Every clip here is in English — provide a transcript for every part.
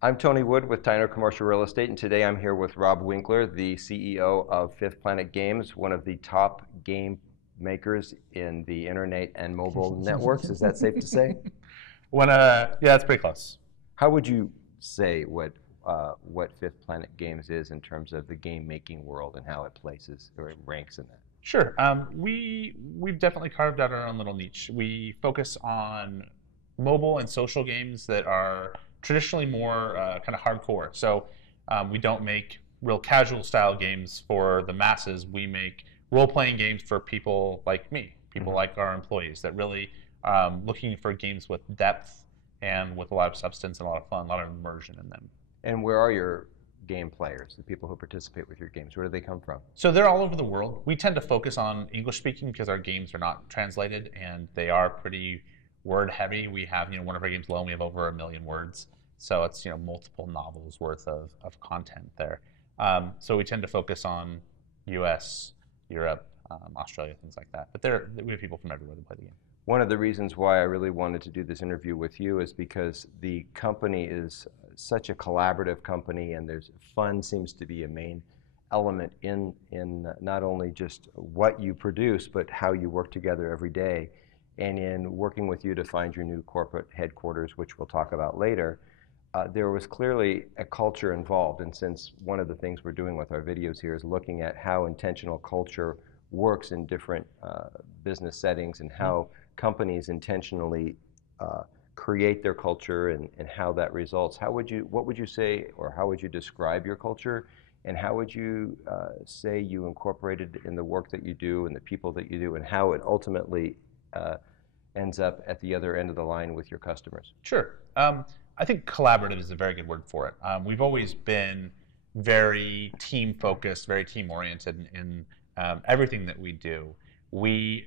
I'm Tony Wood with Tyner Commercial Real Estate, and today I'm here with Rob Winkler, the CEO of Fifth Planet Games, one of the top game makers in the internet and mobile networks. Is that safe to say? Yeah, that's pretty close. How would you say what Fifth Planet Games is in terms of the game making world and how it places or it ranks in that? Sure. We've definitely carved out our own little niche. We focus on mobile and social games that are traditionally more kind of hardcore. So we don't make real casual style games for the masses. We make role-playing games for people like me, people like our employees, that really looking for games with depth and with a lot of substance and a lot of fun, a lot of immersion in them. And where are your game players, the people who participate with your games? Where do they come from? So they're all over the world. We tend to focus on English speaking because our games are not translated and they are pretty word heavy. We have, one of our games alone, we have over 1 million words. So it's, multiple novels worth of content there. So we tend to focus on US, Europe, Australia, things like that. But we have people from everywhere that play the game. One of the reasons why I really wanted to do this interview with you is because the company is such a collaborative company, and fun seems to be a main element in not only just what you produce, but how you work together every day. And in working with you to find your new corporate headquarters, which we'll talk about later, there was clearly a culture involved. And since one of the things we're doing with our videos here is looking at how intentional culture works in different business settings and how companies intentionally create their culture and how that results. What would you say, or how would you describe your culture, and how would you say you incorporate it in the work that you do and the people that you do, and how it ultimately ends up at the other end of the line with your customers? Sure. I think collaborative is a very good word for it. We've always been very team focused, very team oriented in everything that we do. We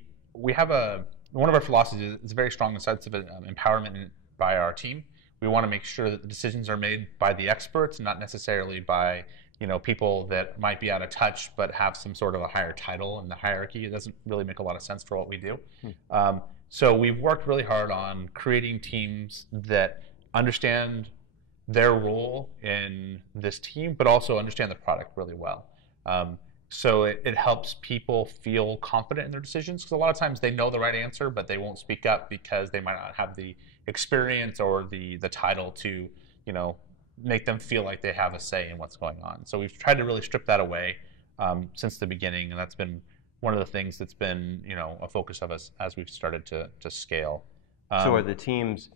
have one of our philosophies is a very strong sense of empowerment by our team. We want to make sure that the decisions are made by the experts, not necessarily by people that might be out of touch but have some sort of a higher title in the hierarchy. It doesn't really make a lot of sense for what we do. So we've worked really hard on creating teams that understand their role in this team, but also understand the product really well. So it helps people feel confident in their decisions, because a lot of times they know the right answer, but they won't speak up because they might not have the experience or the title to, make them feel like they have a say in what's going on. So we've tried to really strip that away since the beginning, and that's been one of the things that's been, a focus of us as we've started to scale. So are the teams,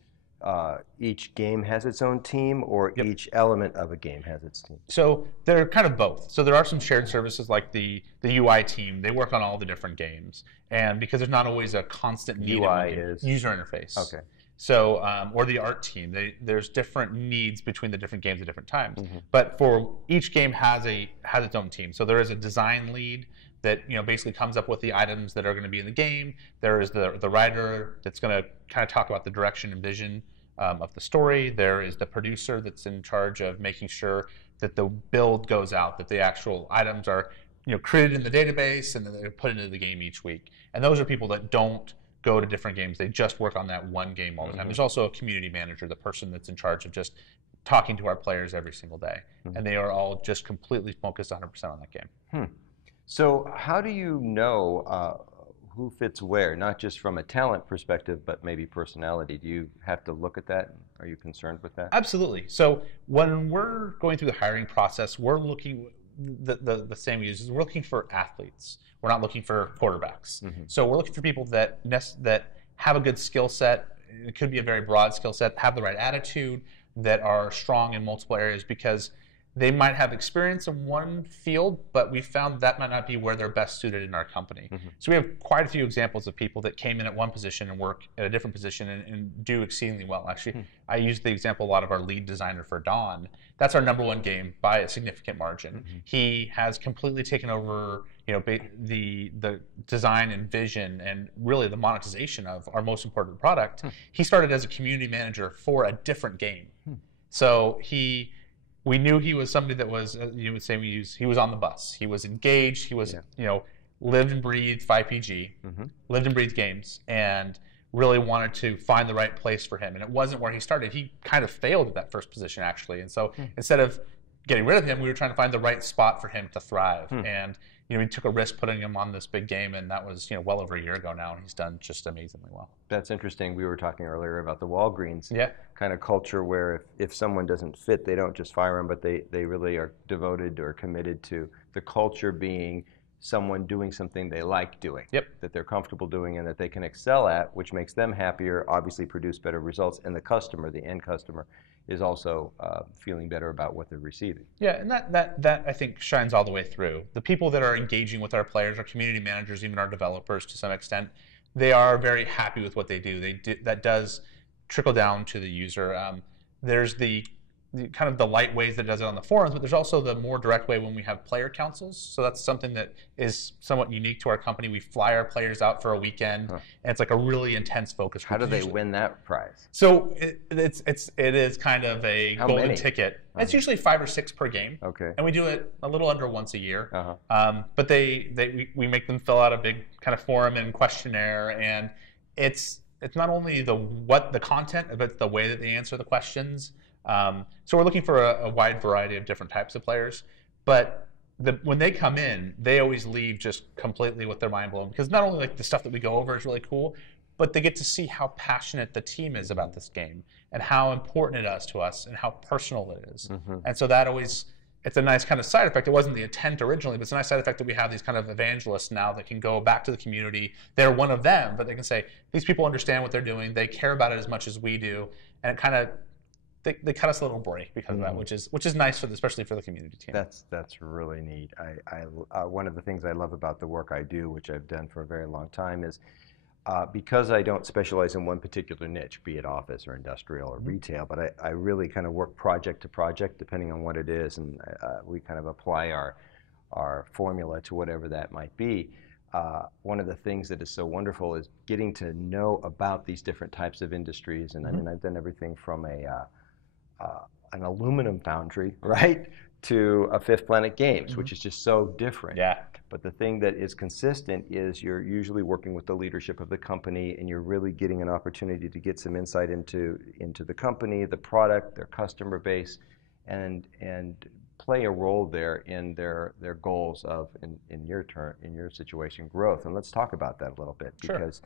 each game has its own team, or each element of a game has its team? So they're kind of both. So there are some shared services like the UI team. They work on all the different games. And because there's not always a constant need UI is? User interface. Okay. So, or the art team. There's different needs between the different games at different times. But for each game has its own team. So there is a design lead that basically comes up with the items that are going to be in the game. There is the writer that's going to kind of talk about the direction and vision of the story. There is the producer that's in charge of making sure that the build goes out, that the actual items are created in the database and then they're put into the game each week. And those are people that don't go to different games. They just work on that one game all the time. There's also a community manager, the person that's in charge of just talking to our players every single day. And they are all just completely focused 100% on that game. So how do you know who fits where, not just from a talent perspective, but maybe personality? Do you have to look at that? Are you concerned with that? Absolutely. So when we're going through the hiring process, we're looking, the same we use is we're looking for athletes. We're not looking for quarterbacks. So we're looking for people that have a good skill set. It could be a very broad skill set, have the right attitude, that are strong in multiple areas, because they might have experience in one field, but we found that might not be where they're best suited in our company. So we have quite a few examples of people that came in at one position and work at a different position and do exceedingly well. Actually, I use the example a lot of our lead designer for Dawn. That's our #1 game by a significant margin. He has completely taken over, the design and vision and really the monetization of our most important product. He started as a community manager for a different game. So we knew he was somebody that was, you would say he was on the bus. He was engaged. He was, lived and breathed 5PG, lived and breathed games. And really wanted to find the right place for him. And it wasn't where he started. He kind of failed at that first position, actually. And so instead of getting rid of him, we were trying to find the right spot for him to thrive. And we took a risk putting him on this big game, and that was well over a year ago now, and he's done just amazingly well. That's interesting. We were talking earlier about the Walgreens Yeah. kind of culture where if someone doesn't fit, they don't just fire them, but they really are devoted or committed to the culture being someone doing something they like doing, Yep. that they're comfortable doing and that they can excel at, which makes them happier, obviously produce better results, and the customer, the end customer, is also feeling better about what they're receiving. Yeah, and that I think shines all the way through. The people that are engaging with our players, our community managers, even our developers to some extent, they are very happy with what they do. That does trickle down to the user. There's the kind of the light ways that it does it on the forums, but there's also the more direct way when we have player councils. So that's something that is somewhat unique to our company. We fly our players out for a weekend, and it's like a really intense focus group. How do they win that prize? So it is kind of a How golden many? ticket. It's usually 5 or 6 per game. Okay. And we do it a little under once a year. But we make them fill out a big kind of forum and questionnaire, and it's not only the content, but the way that they answer the questions. So we're looking for a wide variety of different types of players, but when they come in, they always leave just completely with their mind blown, because not only like the stuff that we go over is really cool, but they get to see how passionate the team is about this game and how important it is to us and how personal it is. And so that it's a nice kind of side effect. It wasn't the intent originally, but it's a nice side effect that we have these kind of evangelists now that can go back to the community. They're one of them, but they can say, these people understand what they're doing. They care about it as much as we do. And it kind of, they cut us a little break because of that, which is nice especially for the community team. That's really neat. One of the things I love about the work I do, which I've done for a very long time, is because I don't specialize in one particular niche, be it office or industrial or retail, but I really kind of work project to project depending on what it is, and we kind of apply our formula to whatever that might be. One of the things that is so wonderful is getting to know about these different types of industries, and I mean, I've done everything from an aluminum foundry, right, to a Fifth Planet Games, which is just so different. Yeah. But the thing that is consistent is you're usually working with the leadership of the company, and you're really getting an opportunity to get some insight into the company, the product, their customer base, and play a role there in their goals of, in your situation, growth. And let's talk about that a little bit, because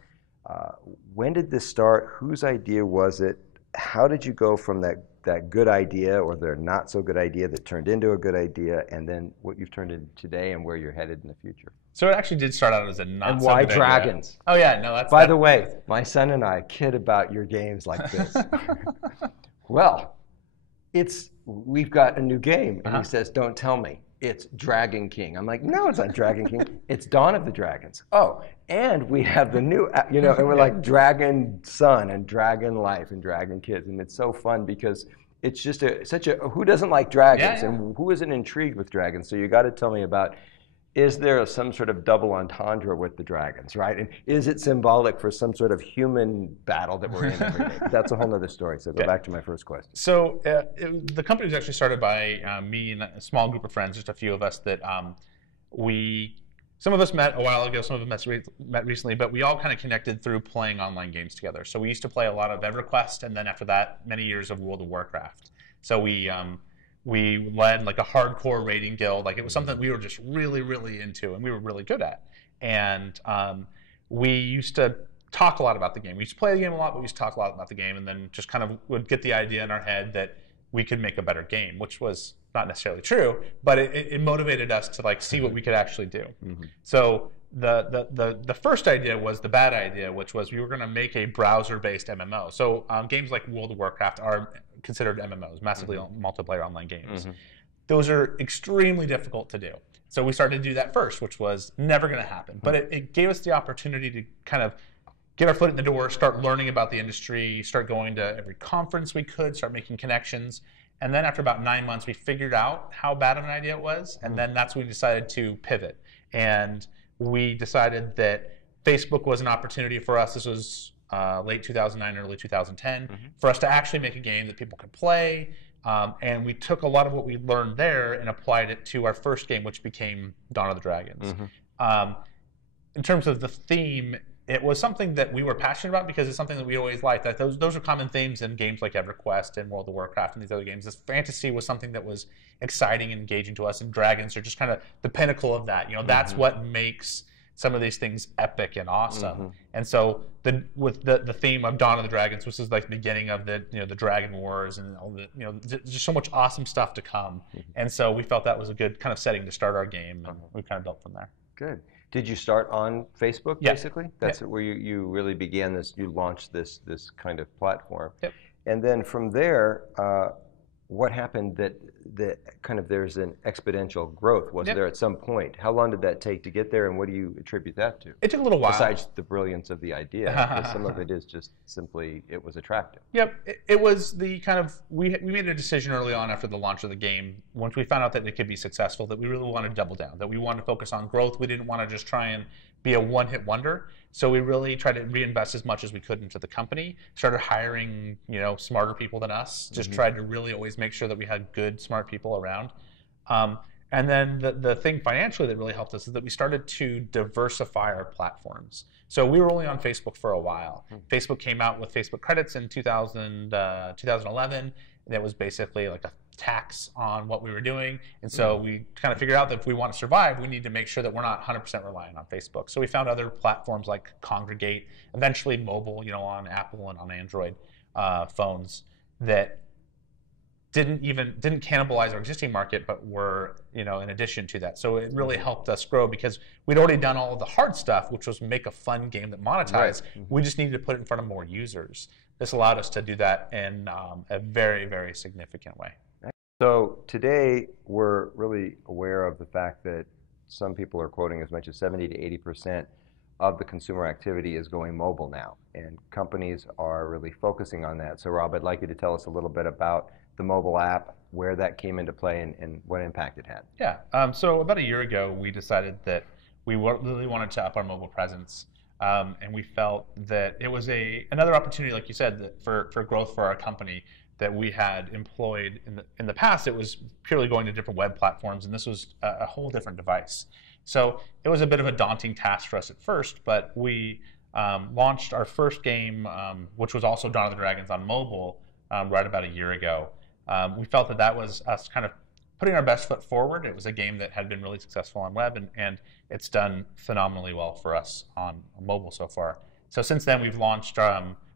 when did this start? Whose idea was it? How did you go from that good idea or their not so good idea that turned into a good idea, and then what you've turned into today and where you're headed in the future? So it actually did start out as a not and so why good dragons? idea. Oh yeah, no, that's. By the way, my son and I kid about your games like this. Well, we've got a new game, and he says, "Don't tell me. It's Dragon King." I'm like, "No, it's not Dragon King. It's Dawn of the Dragons." Oh, and we have the new, and we're like Dragon Son and Dragon Life and Dragon Kids, and it's so fun because it's just such a who doesn't like dragons and who isn't intrigued with dragons? So you got to tell me about. Is there some sort of double entendre with the dragons, right? And is it symbolic for some sort of human battle that we're in every day? That's a whole other story. So go back to my first question. So the company was actually started by me and a small group of friends, just a few of us that some of us met a while ago, some of us met recently, but we all kind of connected through playing online games together. So we used to play a lot of EverQuest, and then after that, many years of World of Warcraft. So we led like a hardcore raiding guild. Like it was something we were just really, really into and we were really good at. And we used to talk a lot about the game. We used to play the game a lot, but we used to talk a lot about the game, and then just kind of would get the idea in our head that we could make a better game, which was not necessarily true, but it motivated us to like see what we could actually do. So the first idea was the bad idea, which was we were going to make a browser-based MMO. So games like World of Warcraft are considered MMOs, massively multiplayer online games. Those are extremely difficult to do. So we started to do that first, which was never going to happen. But it gave us the opportunity to kind of get our foot in the door, start learning about the industry, start going to every conference we could, start making connections. And then after about 9 months, we figured out how bad of an idea it was. And then that's when we decided to pivot. And we decided that Facebook was an opportunity for us. This was late 2009, early 2010, for us to actually make a game that people could play. And we took a lot of what we learned there and applied it to our first game, which became Dawn of the Dragons. In terms of the theme, it was something that we were passionate about because it's something that we always liked. That those are common themes in games like EverQuest and World of Warcraft and these other games. This fantasy was something that was exciting and engaging to us, and dragons are just kind of the pinnacle of that. That's what makes some of these things epic and awesome. And so with the theme of Dawn of the Dragons, which is like the beginning of the the Dragon Wars and all the just so much awesome stuff to come. And so we felt that was a good kind of setting to start our game, and we kind of built from there. Good. Did you start on Facebook, Yeah. basically? That's where you really began this, you launched this kind of platform. Yep. And then from there, what happened that kind of there's an exponential growth, wasn't there at some point? How long did that take to get there, and what do you attribute that to? It took a little while. Besides the brilliance of the idea, because some of it is just simply, it was attractive. Yep, it was the kind of, we made a decision early on after the launch of the game, once we found out that it could be successful, that we really wanted to double down, that we wanted to focus on growth. We didn't want to just try and be a one-hit wonder. So we really tried to reinvest as much as we could into the company, started hiring smarter people than us, just tried to really always make sure that we had good, smart people around. And then the thing financially that really helped us is that we started to diversify our platforms. So we were only on Facebook for a while. Facebook came out with Facebook Credits in 2011, and it was basically like a tax on what we were doing. And so we kind of figured out that if we want to survive, we need to make sure that we're not 100% reliant on Facebook. So we found other platforms like Kongregate, eventually mobile, on Apple and on Android phones that didn't cannibalize our existing market, but were, in addition to that. So it really helped us grow because we'd already done all of the hard stuff, which was make a fun game that monetized. Right. We just needed to put it in front of more users. This allowed us to do that in a very, very significant way. So today we're really aware of the fact that some people are quoting as much as 70 to 80% of the consumer activity is going mobile now, and companies are really focusing on that. So Rob, I'd like you to tell us a little bit about the mobile app, where that came into play, and what impact it had. Yeah, so about a year ago, we decided that we really wanted to up our mobile presence, and we felt that it was another opportunity, like you said, that for growth for our company that we had employed in the past. It was purely going to different web platforms, and this was a whole different device. So it was a bit of a daunting task for us at first, but we launched our first game, which was also Dawn of the Dragons on mobile, right about a year ago. We felt that was us kind of putting our best foot forward. It was a game that had been really successful on web, and it's done phenomenally well for us on mobile so far. So since then, we've launched,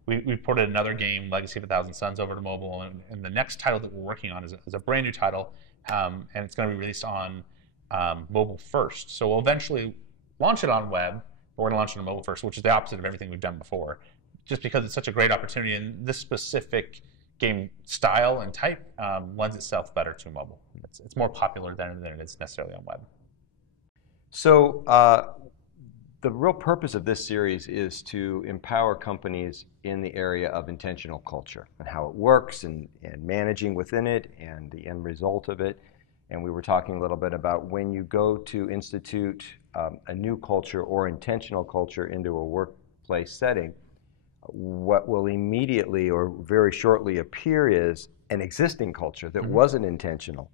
we ported another game, Legacy of a Thousand Suns, over to mobile, and the next title that we're working on is a brand new title, and it's going to be released on mobile first. So we'll eventually launch it on web, but we're going to launch it on mobile first, which is the opposite of everything we've done before, just because it's such a great opportunity, and this specific game style and type lends itself better to mobile. It's more popular than it is necessarily on web. So the real purpose of this series is to empower companies in the area of intentional culture and how it works and managing within it and the end result of it. And we were talking a little bit about when you go to institute a new culture or intentional culture into a workplace setting, what will immediately or very shortly appear is an existing culture that wasn't intentional.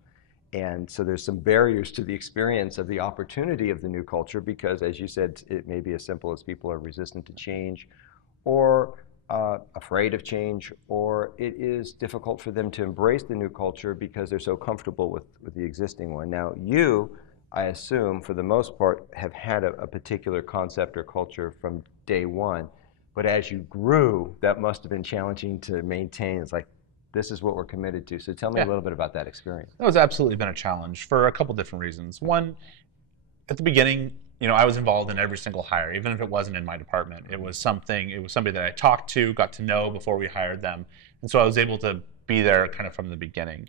And so there's some barriers to the experience of the opportunity of the new culture because, as you said, it may be as simple as people are resistant to change or afraid of change, or it is difficult for them to embrace the new culture because they're so comfortable with the existing one. Now, you, I assume, for the most part, have had a particular concept or culture from day one. But as you grew, that must have been challenging to maintain. It's like, this is what we're committed to. So tell me a little bit about that experience. That was absolutely been a challenge for a couple different reasons. One, at the beginning, I was involved in every single hire, even if it wasn't in my department. It was somebody that I talked to, got to know before we hired them. And so I was able to be there kind of from the beginning.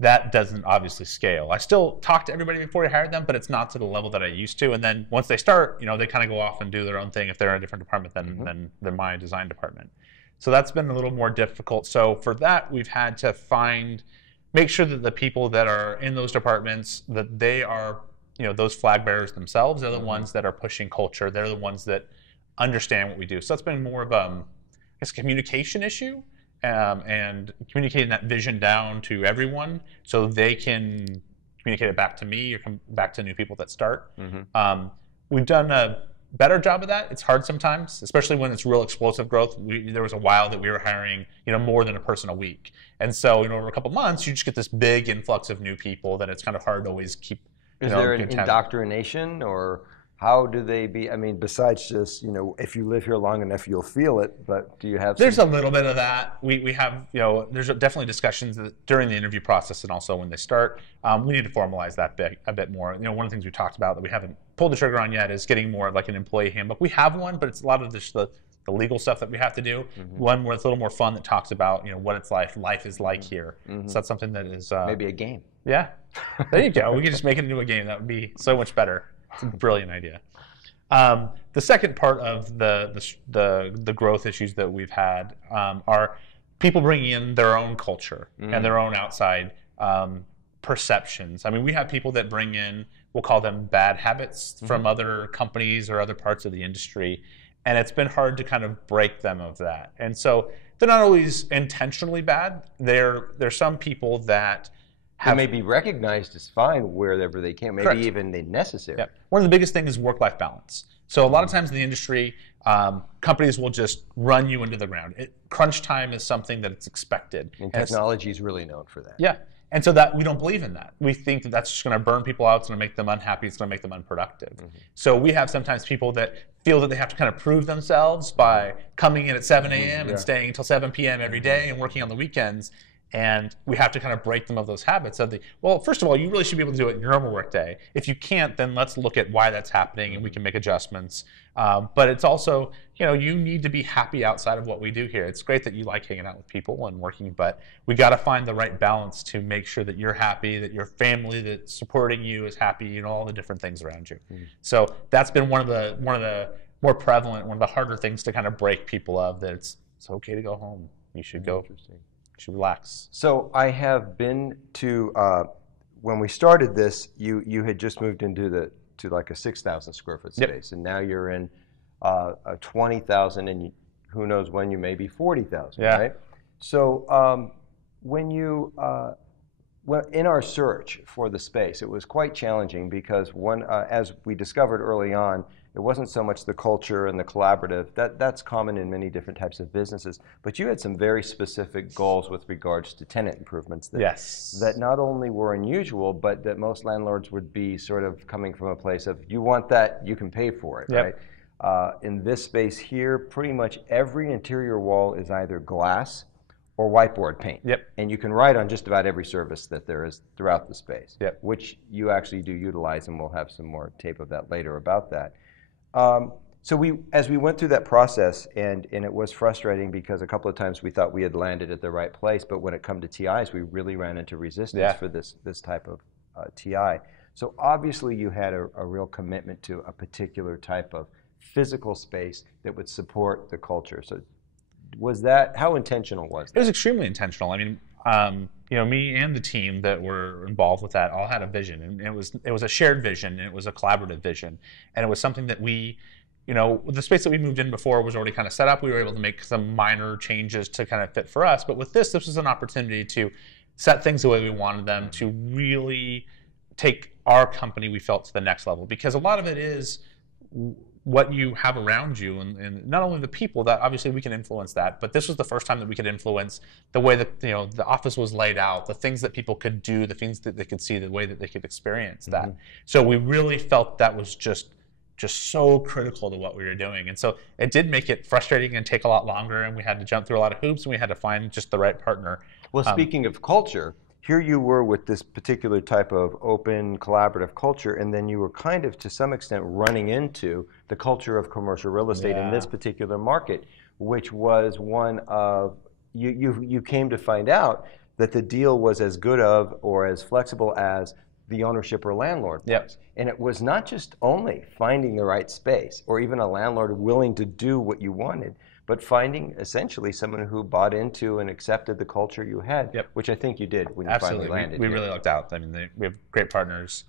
That doesn't obviously scale. I still talk to everybody before I hired them, but it's not to the level that I used to. And then once they start, they kind of go off and do their own thing if they're in a different department than my design department. So that's been a little more difficult. So for that, we've had to make sure that the people that are in those departments, that they are, those flag bearers themselves. They're the ones that are pushing culture. They're the ones that understand what we do. So that's been more of a communication issue. And communicating that vision down to everyone so they can communicate it back to me or come back to new people that start. We've done better job of that. It's hard sometimes, especially when it's real explosive growth. There was a while that we were hiring, more than a person a week. And so, over a couple months, you just get this big influx of new people that it's kind of hard to always keep. Is there an indoctrination, or how do they be? I mean, besides just, if you live here long enough, you'll feel it, but do you have There's a little bit of that. We have, there's definitely discussions that during the interview process and also when they start. We need to formalize that a bit more. One of the things we talked about that we haven't pulled the trigger on yet is getting more of like an employee handbook. We have one, but it's a lot of just the legal stuff that we have to do. One where it's a little more fun that talks about, what it's life is like here. So that's something that is... maybe a game. Yeah. There you go. We could just make it into a game. That would be so much better. It's a brilliant idea. The second part of the growth issues that we've had are people bringing in their own culture and their own outside perceptions. I mean, we have people that bring in, we'll call them bad habits from other companies or other parts of the industry, and it's been hard to kind of break them of that. And so they're not always intentionally bad. There's some people that may be recognized as fine wherever they can, maybe Correct. even necessary. Yeah. One of the biggest things is work-life balance. So a lot of times in the industry, companies will just run you into the ground. Crunch time is something that it's expected. And technology is really known for that. Yeah. And so that we don't believe in that. We think that that's just going to burn people out. It's going to make them unhappy. It's going to make them unproductive. So we have sometimes people that feel that they have to kind of prove themselves by coming in at 7 a.m. and staying until 7 p.m. every day and working on the weekends. And we have to kind of break them of those habits of well, first of all, you really should be able to do it in your normal work day. If you can't, then let's look at why that's happening and we can make adjustments. But it's also, you need to be happy outside of what we do here. It's great that you like hanging out with people and working, but we got to find the right balance to make sure that you're happy, that your family that's supporting you is happy, all the different things around you. So that's been one of the more prevalent, one of the harder things to kind of break people of, that it's okay to go home. You should go. Interesting. Should relax. So I have been to, when we started this, you had just moved into like a 6,000 square foot space, and now you're in a 20,000, and who knows when you may be 40,000, right? So when you, in our search for the space, it was quite challenging because as we discovered early on, it wasn't so much the culture and the collaborative. That's common in many different types of businesses. But you had some very specific goals with regards to tenant improvements that not only were unusual, but that most landlords would be sort of coming from a place of, you want that, you can pay for it, right? In this space here, pretty much every interior wall is either glass or whiteboard paint. And you can write on just about every service that there is throughout the space, which you actually do utilize, and we'll have some more tape of that later about that. So as we went through that process, and it was frustrating because a couple of times we thought we had landed at the right place, but when it come to TIs, we really ran into resistance for this type of TI. So obviously you had a real commitment to a particular type of physical space that would support the culture. So how intentional was that? It was extremely intentional. I mean, me and the team that were involved with that all had a vision, and it was a shared vision, and it was a collaborative vision, and it was something that we, the space that we moved in before was already kind of set up. We were able to make some minor changes to kind of fit for us, but with this was an opportunity to set things the way we wanted them, to really take our company, we felt, to the next level, because a lot of it is what you have around you, and not only the people, that obviously we can influence that, but this was the first time that we could influence the way that the office was laid out, the things that people could do, the things that they could see, the way that they could experience that. So we really felt that was just so critical to what we were doing, and so it did make it frustrating and take a lot longer, and we had to jump through a lot of hoops, and we had to find just the right partner. Well, speaking of culture, here you were with this particular type of open, collaborative culture, and then you were kind of, to some extent, running into the culture of commercial real estate in this particular market, which was one of, you came to find out that the deal was as good of or as flexible as the ownership or landlord was. And it was not just only finding the right space or even a landlord willing to do what you wanted, but finding essentially someone who bought into and accepted the culture you had, which I think you did when you finally landed. We really lucked out. I mean, we have great partners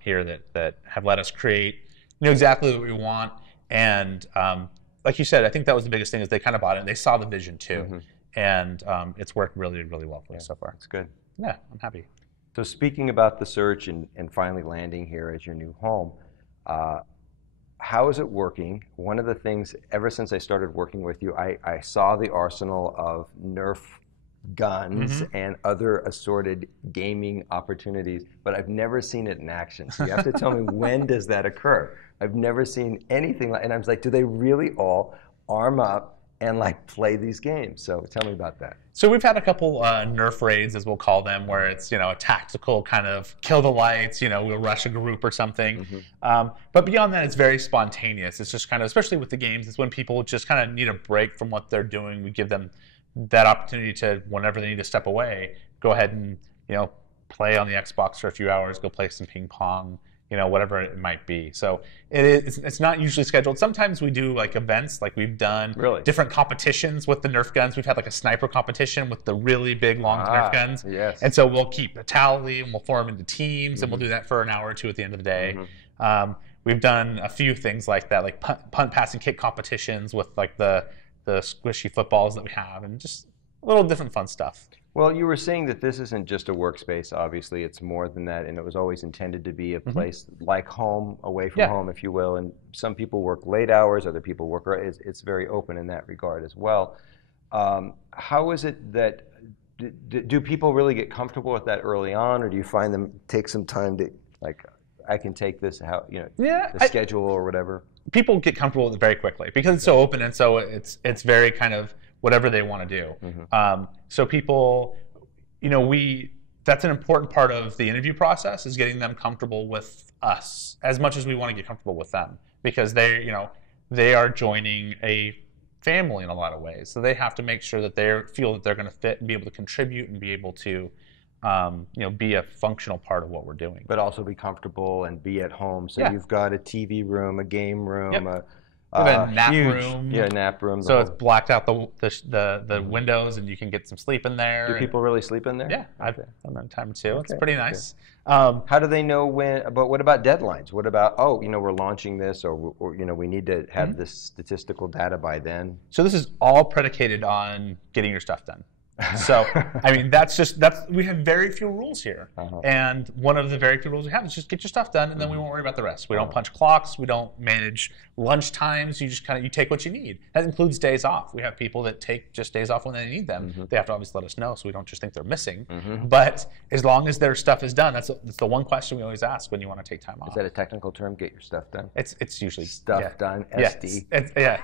here that have let us create exactly what we want. And like you said, I think that was the biggest thing, is they kind of bought it. They saw the vision too. And it's worked really, really well for us so far. It's good. Yeah, I'm happy. So speaking about the search and finally landing here as your new home, how is it working? One of the things, ever since I started working with you, I saw the arsenal of Nerf guns and other assorted gaming opportunities, but I've never seen it in action. So you have to tell me, when does that occur? I've never seen anything like, and I was like, do they really all arm up and like play these games? So tell me about that. So we've had a couple Nerf raids, as we'll call them, where it's, a tactical kind of kill the lights, we'll rush a group or something. But beyond that, it's very spontaneous. It's just kind of, especially with the games, it's when people just kind of need a break from what they're doing. We give them that opportunity to, whenever they need to step away, go ahead and, play on the Xbox for a few hours, go play some ping pong, whatever it might be. So it's not usually scheduled. Sometimes we do like events, like we've done different competitions with the Nerf guns. We've had like a sniper competition with the really big long Nerf guns. Yes. And so we'll keep a tally and we'll form into teams and we'll do that for an hour or two at the end of the day. We've done a few things like that, like punt, pass, and kick competitions with like the squishy footballs that we have, and just a little different fun stuff. Well, you were saying that this isn't just a workspace. Obviously, it's more than that, and it was always intended to be a place like home, away from home, if you will. And some people work late hours, other people work. It's very open in that regard as well. How is it that do people really get comfortable with that early on, or do you find them take some time to, like, I can take this out, the schedule or whatever? People get comfortable with it very quickly because it's so open, and so it's very kind of whatever they want to do. So people, that's an important part of the interview process, is getting them comfortable with us as much as we want to get comfortable with them, because they are joining a family in a lot of ways. So they have to make sure that they feel that they're going to fit and be able to contribute and be able to be a functional part of what we're doing. But also be comfortable and be at home. So you've got a TV room, a game room, a nap room. Yeah, nap room. So it's blacked out the windows, and you can get some sleep in there. Do people really sleep in there? Yeah, I've done that a time or two. It's pretty nice. How do they know when? But what about deadlines? What about, we're launching this, or we need to have this statistical data by then? So this is all predicated on getting your stuff done. So, I mean, we have very few rules here. And one of the very few rules we have is just get your stuff done, and then we won't worry about the rest. We don't punch clocks. We don't manage lunch times. You just you take what you need. That includes days off. We have people that take just days off when they need them. They have to obviously let us know, so we don't just think they're missing. But as long as their stuff is done, that's the one question we always ask when you want to take time off. Is that a technical term, get your stuff done? It's usually stuff done, SD. Yeah.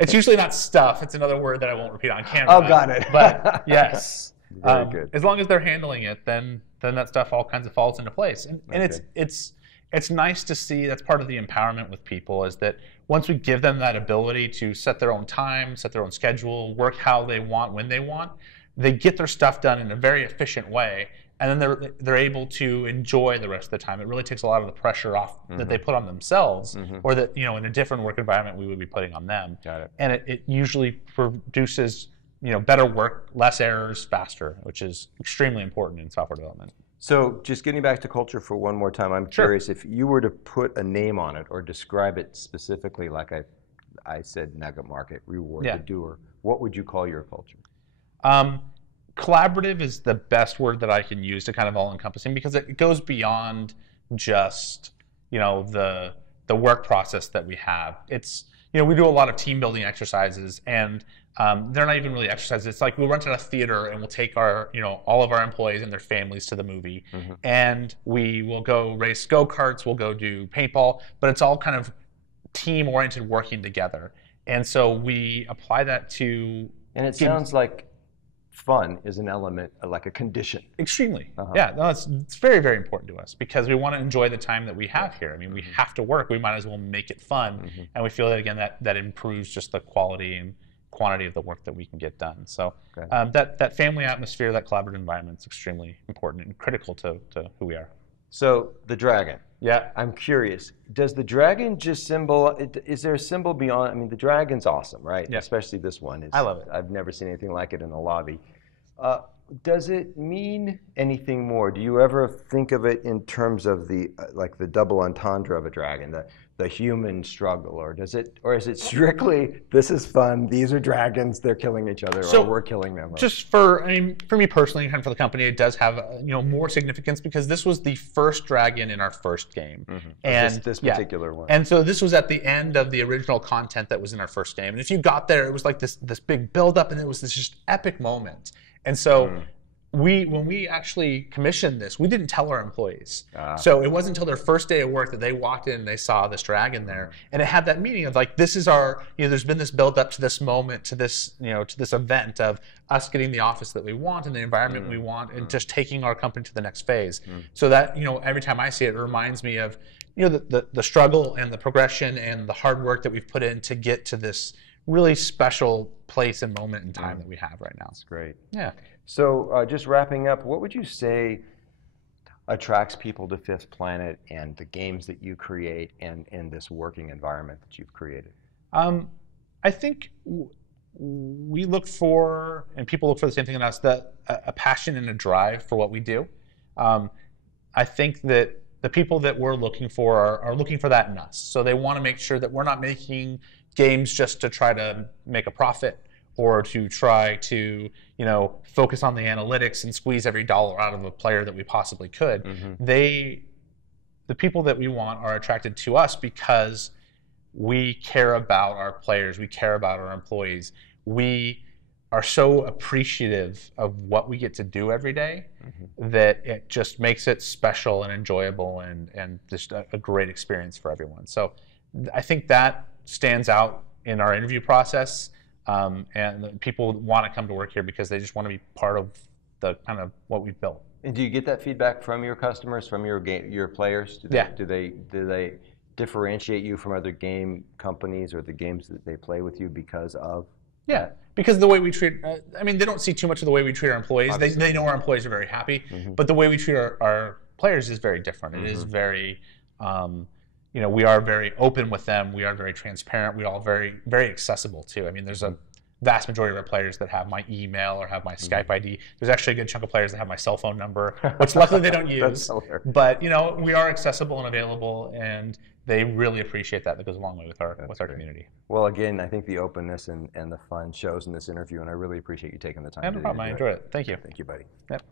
It's usually not stuff. It's another word that I won't repeat on camera. Oh, got it. But yes, very good. As long as they're handling it, then that stuff all kinds of falls into place. And it's nice to see. That's part of the empowerment with people, is that once we give them that ability to set their own time, set their own schedule, work how they want, when they want, they get their stuff done in a very efficient way. And then they're able to enjoy the rest of the time. It really takes a lot of the pressure off that they put on themselves, or that in a different work environment we would be putting on them. Got it. And it usually produces better work, less errors, faster, which is extremely important in software development. So just getting back to culture for one more time, I'm curious, if you were to put a name on it or describe it specifically, like I said, Nugget Market, reward the doer, what would you call your culture? Collaborative is the best word that I can use to kind of all-encompassing, because it goes beyond just the work process that we have. It's we do a lot of team building exercises, and they're not even really exercises. It's like we'll rent at a theater and we'll take our all of our employees and their families to the movie, and we will go race go-karts, we'll go do paintball, but it's all kind of team-oriented, working together. And so we apply that to. And it sounds like fun is an element, like a condition. Extremely. Yeah, no, it's very, very important to us, because we want to enjoy the time that we have here. I mean, we have to work. We might as well make it fun. And we feel that, again, that improves just the quality and quantity of the work that we can get done. So that family atmosphere, that collaborative environment is extremely important and critical to who we are. So the dragon. Yeah. I'm curious, does the dragon just is there a symbol beyond? I mean, the dragon's awesome, right? Yeah. Especially this one. I love it. I've never seen anything like it in a lobby. Does it mean anything more? Do you ever think of it in terms of the double entendre of a dragon, the human struggle, or is it strictly this is fun? These are dragons. They're killing each other, or we're killing them. Just for me personally, and for the company, it does have more significance because this was the first dragon in our first game, and this particular one. And so this was at the end of the original content that was in our first game. And if you got there, it was like this big build up, and it was this just epic moment. And so. When we actually commissioned this, we didn't tell our employees. So it wasn't until their first day of work that they walked in and they saw this dragon there. And it had that meaning of like, this is our, there's been this build up to this moment, to this, to this event of us getting the office that we want and the environment we want and just taking our company to the next phase. So that, every time I see it, it reminds me of, the struggle and the progression and the hard work that we've put in to get to this really special place and moment in time that we have right now. That's great. Yeah. So just wrapping up, what would you say attracts people to Fifth Planet and the games that you create and this working environment that you've created? I think we look for, and people look for the same thing in us, a passion and a drive for what we do. I think that the people that we're looking for are looking for that in us. So they want to make sure that we're not making games just to try to make a profit or to try to, focus on the analytics and squeeze every dollar out of a player that we possibly could. The people that we want are attracted to us because we care about our players, we care about our employees. We are so appreciative of what we get to do every day that it just makes it special and enjoyable and just a great experience for everyone. So I think that stands out in our interview process. And people want to come to work here because they just want to be part of the kind of what we've built. And do you get that feedback from your customers, from your players? Do they differentiate you from other game companies or the games that they play with you because of? Yeah, because the way we treat, they don't see too much of the way we treat our employees. They know our employees are very happy, but the way we treat our players is very different. It is very, we are very open with them. We are very transparent. We are all very, very accessible too. There's a vast majority of our players that have my email or have my Skype ID. There's actually a good chunk of players that have my cell phone number, which luckily they don't use. But we are accessible and available, and they really appreciate that. That goes a long way with our community. Well, again, I think the openness and the fun shows in this interview, and I really appreciate you taking the time. No problem. I enjoyed it. Thank you. Thank you, buddy. Yep.